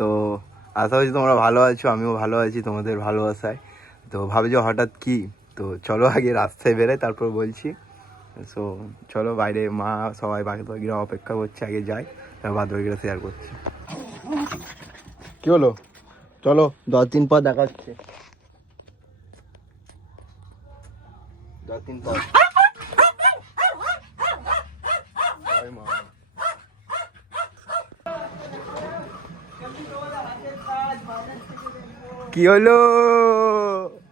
তো আশা করছি তোমরা ভালো আছো, আমিও ভালো আছি তোমাদের ভালোবাসায়। তো ভাবছি হঠাৎ কি, তো চলো আগে রাস্তায় বেরোয় তারপর বলছি। সো চলো, বাইরে মা সবাই বাকিরা অপেক্ষা করছে, আগে যাই তারপর বাদবাকিরা শেয়ার করছি। কি হলো, চলো 10 দিন পর দেখা হচ্ছে। 10 দিন পর কি হলো,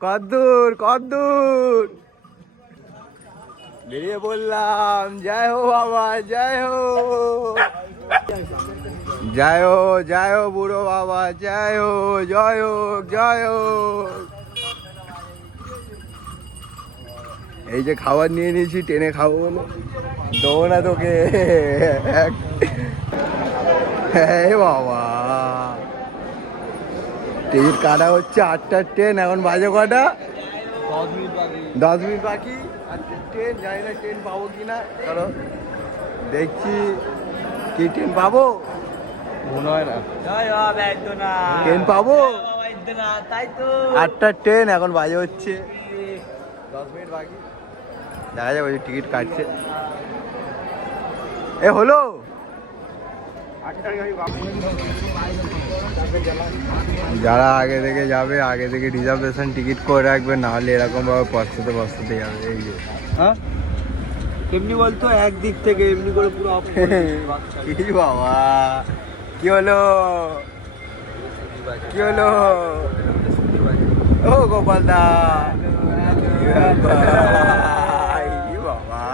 কদ্দূর কদ্দূর বেরিয়ে বললাম। জয় হো বাবা, জয় হো, জয় হো, জয় হো বুড়ো বাবা, জয় হো, জয় হোক, জয় হোক। এই যে খাবার নিয়ে নিয়েছি, টেনে খাবো বলে দেবো না তোকে। হ্যাঁ বাবা, টিকিট কাটা হচ্ছে 8টার ট্রেন, এখন বাজে কটা? 10 মিনিট বাকি। আর ট্রেন জানি না ট্রেন পাবো কি না, চলো দেখছি কি ট্রেন পাবো, মনে হয় না ট্রেন পাবো। 8টার ট্রেন, এখন বাজে হচ্ছে 10 মিনিট বাকি, দেখা যাবে টিকিট কাটছে। এ হলো যারা আগে থেকে যাবে আগে থেকে রিজার্ভেশন টিকিট করে রাখবে, নাহলে এরকম ভাবে পস্তাতে পস্তাতে যাবে। এই যে হ্যাঁ এমনি বলতো একদিক থেকে এমনি করে পুরো কি বাবা, কি হলো কি হলো, ও গোপাল দা, বাবা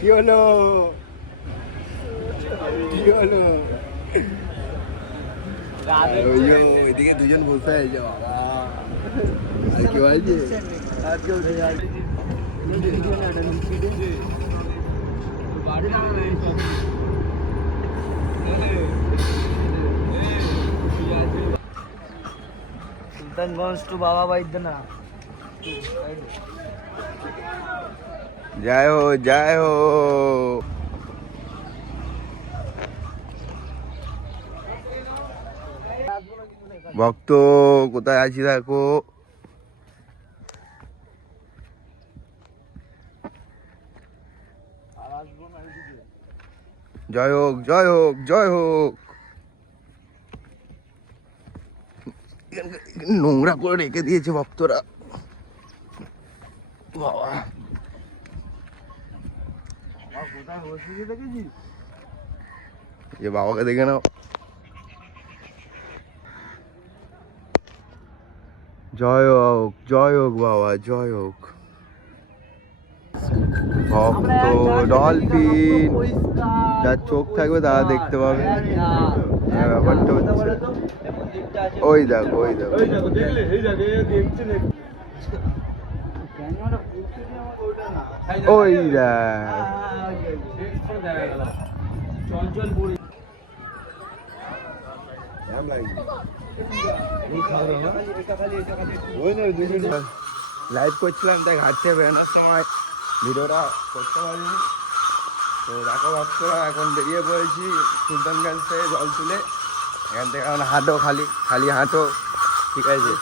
কি হলো কি হলো, ওইদিকে দুজন বসে আছে বাবা, আর কি বলছে সুলতানগঞ্জ টু বাবা বৈদ্যনাথ। জয় হো, জয় হো। ভক্ত কোথায় আছি দেখো, জয় হোক, জয় হোক, জয় হোক। নোংরা করে রেখে দিয়েছে ভক্তরা বাবা। যে বাবাকে দেখে নাও, জয় হোক, জয় হোক বাবা, জয় হোক। ভক্ত ডলফিন, যার চোখ থাকবে তারা দেখতে পাবে। ব্যাপারটা হচ্ছে ওই দেখো, ওই দেখো, ওই দেখ। লাইভ করছিলাম, তাই ঘাট থেকে বেরোনোর সময় ভিডিওটা করতে পারিনি। তো দেখো ভক্তরা, এখন বেরিয়ে পড়েছি সুলতানগঞ্জ থেকে জল তুলে। এখান থেকে এখন হাঁটো, খালি খালি হাঁটো, ঠিক আছে?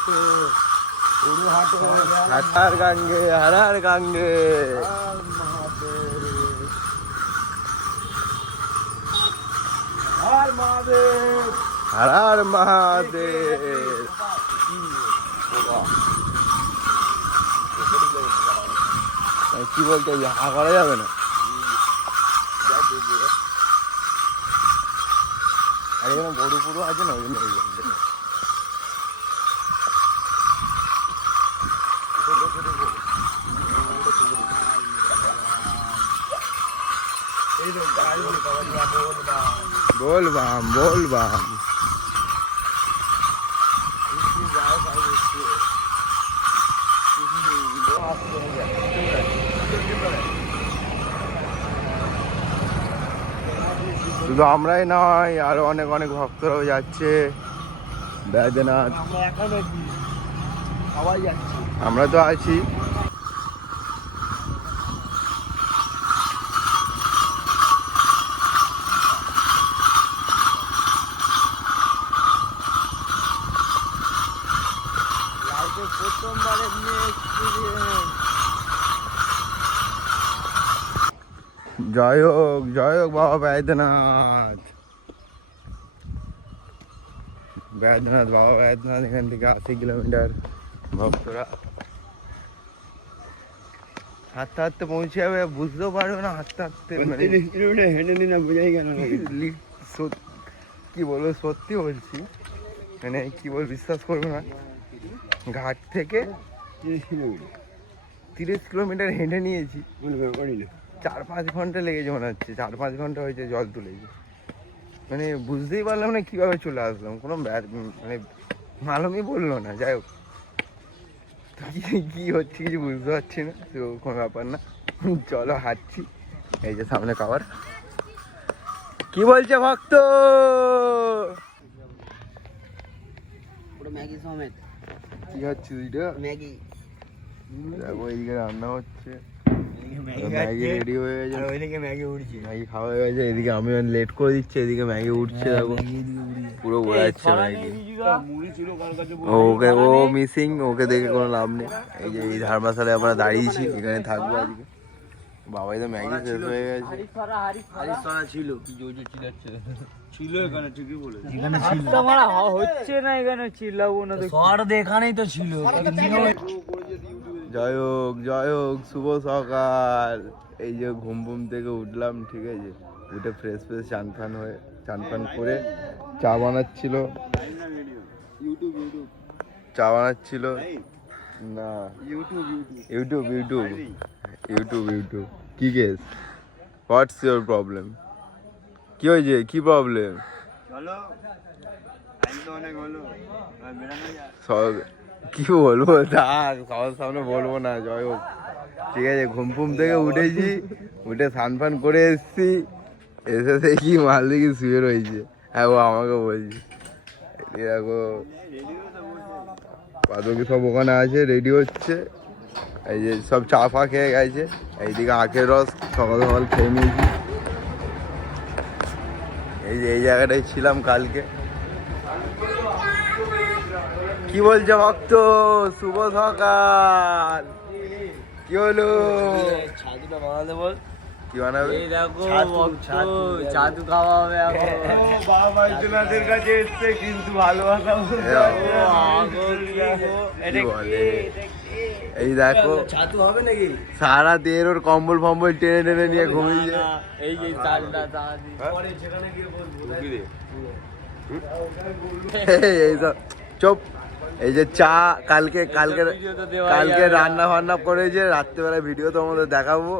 হাটার গাঙ্গে, হারার গাঙ্গে, হারার মহাদেব। কি বলতে হা করা যাবে না? আর এখানে গরু পুরো আছে না, ওই জন্য बोल बाम, बोल बाम। শুধু আমরাই নয়, আরো অনেক অনেক ভক্তরাও যাচ্ছে বৈদ্যনাথ। আমরা তো আছি। জয় হোক বাবা বৈদ্যনাথ। বাবা বৈদ্যনাথ এখান থেকে 80 কিলোমিটার। ভক্তরা হাঁটতে হাঁটতে পৌঁছে যাবে, বুঝতেও পারবে না হাঁটতে হাঁটতে। মানে হেঁটে নি না বোঝাই গেল। কি বলবো, সত্যি বলছি, মানে কি বল, বিশ্বাস করবে না, ঘাট থেকে 30 কিলোমিটার হেঁটে নিয়েছি। 4-5 ঘন্টা লেগেছে মনে হচ্ছে, 4-5 ঘন্টা হয়েছে জল তুলেছি। মানে বুঝতেই পারলাম না কিভাবে চলে আসলাম, কোনো মানে মালুমই বললো না। যাই হোক, কি হচ্ছে কিছু বুঝতে পারছি না, তো কোনো ব্যাপার না, চলো হাঁটছি। এই যে সামনে খাবার। কি বলছে ভক্ত? ম্যাগি সমেত কি হচ্ছে দুইটা? ম্যাগি। দেখো এইদিকে রান্না হচ্ছে, ম্যাগি রেডি হয়ে গেছে, ওইদিকে ম্যাগি উঠছে। ম্যাগি খাওয়া হয়ে গেছে। এদিকে আমি লেট করে দিচ্ছি, এদিকে ম্যাগি উঠছে। দেখো পুরো ঘোরাচ্ছে ম্যাগি। ও মিসিং, ওকে দেখে কোনো লাভ নেই। এই যে এই ধারবাসালে আমরা দাঁড়িয়েছি, এখানে থাকবো আজকে। বাবাই তো ম্যাগি শেষ হয়ে গেছে। ছিল এখানে, ঠিকই বলেছে। এখানে ছিল হচ্ছে না, এখানে চিল্লাবো না। এখানেই তো ছিল। জয় হোক, শুভ সকাল। এই যে ঘুম থেকে উঠলাম, ঠিক আছে, উঠে ফ্রেশ চান ফান করে চা বানাচ্ছিল না। ইউটিউব কি কেস? What's your problem? কি হয়েছে, কি প্রবলেম? কি বলবো, সবার সামনে বলবো না। জয় হোক, ঠিক আছে, ঘুম থেকে উঠেছি, উঠে স্নান ফান করে এসছি, এসে দেখি মাল দেখি শুয়ে রয়েছে। হ্যাঁ, ও আমাকে বলছি, দেখো বাদকি সব ওখানে আছে, রেডি হচ্ছে। এই যে সব চা ফা খেয়ে গেছে। এইদিকে আখের রস সকাল খেয়ে নিয়েছি। এই যে এই জায়গাটায় ছিলাম কালকে। কি বলছে ভক্ত? শুভ সকাল। কি হলো? ছাতুটা বানাতে বল। কি বানাবে? এই দেখো ছাতু খাওয়া হবে এখন। বাবা বৈদ্যনাথের কাছে এসছে, কিন্তু ভালোবাসা এই দেখো ছাতু হবে নাকি? সারা দিন ওর কম্বল ফম্বল টেনে নিয়ে ঘুমিয়েছে। এই যে চালটা এই সব চুপ। এই যে চা কালকে রান্না বান্না করেছে, রাত্রেবেলায় ভিডিও তোমাদের দেখাবো।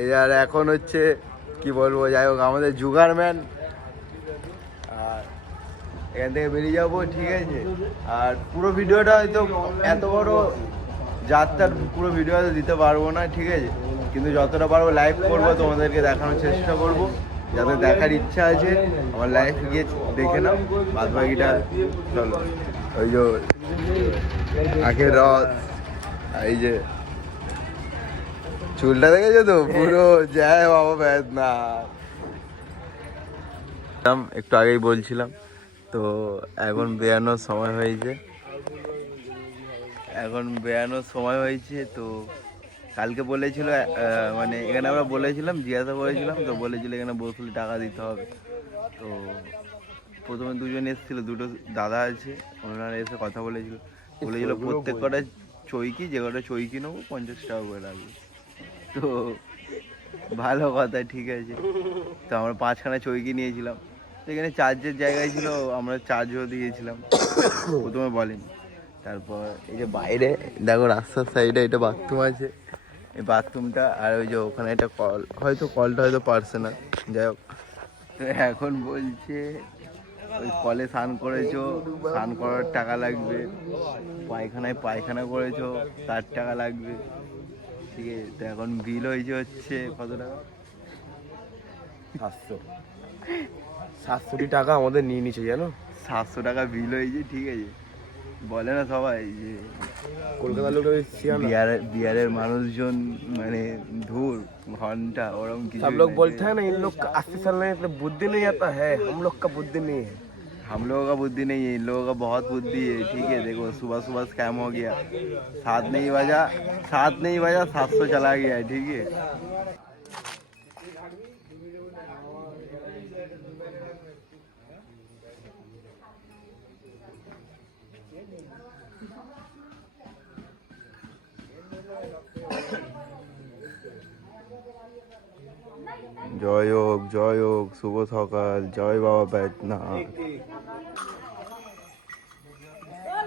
এই আর এখন হচ্ছে কি বলবো, যাই হোক, আমাদের জুগার ম্যান। আর এখান থেকে বেরিয়ে যাবো, ঠিক আছে। আর পুরো ভিডিওটা হয়তো এত বড় যাত্রার পুরো ভিডিও হয়তো দিতে পারবো না, ঠিক আছে, কিন্তু যতটা পারবো লাইভ করবো, তোমাদেরকে দেখানোর চেষ্টা করবো। যাদের দেখার ইচ্ছা আছে আমার লাইভ গিয়ে দেখে নাও, বাদ বাকিটা চলো। ওই যে আখের রস, এই যে চুলটা দেখেছো তো পুরো, জয় বাবা বৈদ্যনাথ। একটু আগেই বলছিলাম তো, এখন বেরানোর সময় হয়েছে। তো কালকে বলেছিল, মানে এখানে আমরা বলেছিলাম, জিজ্ঞাসা করেছিলাম, তো বলেছিল এখানে বসলে টাকা দিতে হবে। তো প্রথমে দুজন এসেছিল, দুটো দাদা আছে, ওনারা এসে কথা বলেছিল প্রত্যেক কটা চৈকি, যে কটা চৈকি নেবো 50 টাকা করে লাগবে। তো ভালো কথা, ঠিক আছে। তো আমরা 5খানা চৈকি নিয়েছিলাম। এখানে চার্জের জায়গায় ছিল, আমরা চার্জও দিয়েছিলাম, প্রথমে বলেনি। তারপর এই যে বাইরে দেখো রাস্তার সাইডে এটা বাথরুম আছে, এই বাথরুমটা, আর ওই যে ওখানে একটা কলটা হয়তো পার্সোনাল, যাই হোক। তো এখন বলছে ওই কলে স্নান করেছো, স্নান করার টাকা লাগবে, পায়খানা করেছো তার টাকা লাগবে, ঠিক আছে। তো এখন বিল হচ্ছে কত টাকা? 700 টাকা আমাদের নিয়ে নিচ্ছে, জানো? 700 টাকা বিল হয়েছে, ঠিক আছে। বলে না সবাই যে কলকাতার লোক বিহারের মানুষজন মানে ধুর ঘন্টা ওরকম কিছু। सब लोग बोलते हैं ना, इन लोग का 80 साल नहीं, मतलब बुद्धि नहीं आता है। हम लोग का बुद्धि नहीं है, हम लोगों का बुद्धि नहीं है, इन लोगों का बहुत बुद्धि है, ठीक है। देखो सुबह स्कैम हो गया, 7 नहीं बजा 700 चला गया है, ठीक है। জয় হোক, শুভ সকাল, জয় বাবা बैद्यनाथ,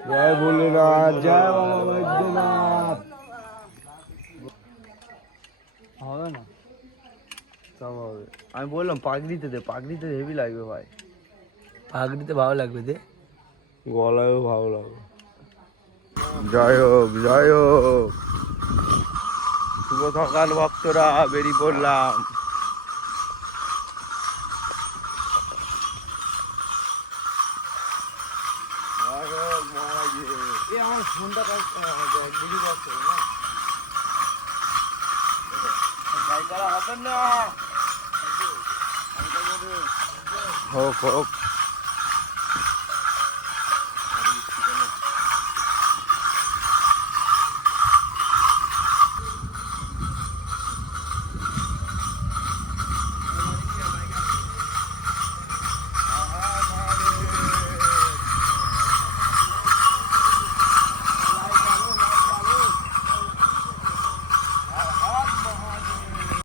জয় ভোলেনাথ, জয় বাবা बैद्यनाथ। হবে না সব হবে। আমি বললাম পাগড়িতে দে, পাগড়িতে হেভি লাগবে ভাই, পাগড়িতে ভালো লাগবে দে, গলায়ও ভালো লাগবে। জয় হোক, জয় হোক, শুভ সকাল ভক্তরা, বেরিয়ে পড়লাম। জয় হোক মহারাজ। এ আমার ফোনটা দিদি করছে না, গাড়ি করা হবে না। হোক হোক।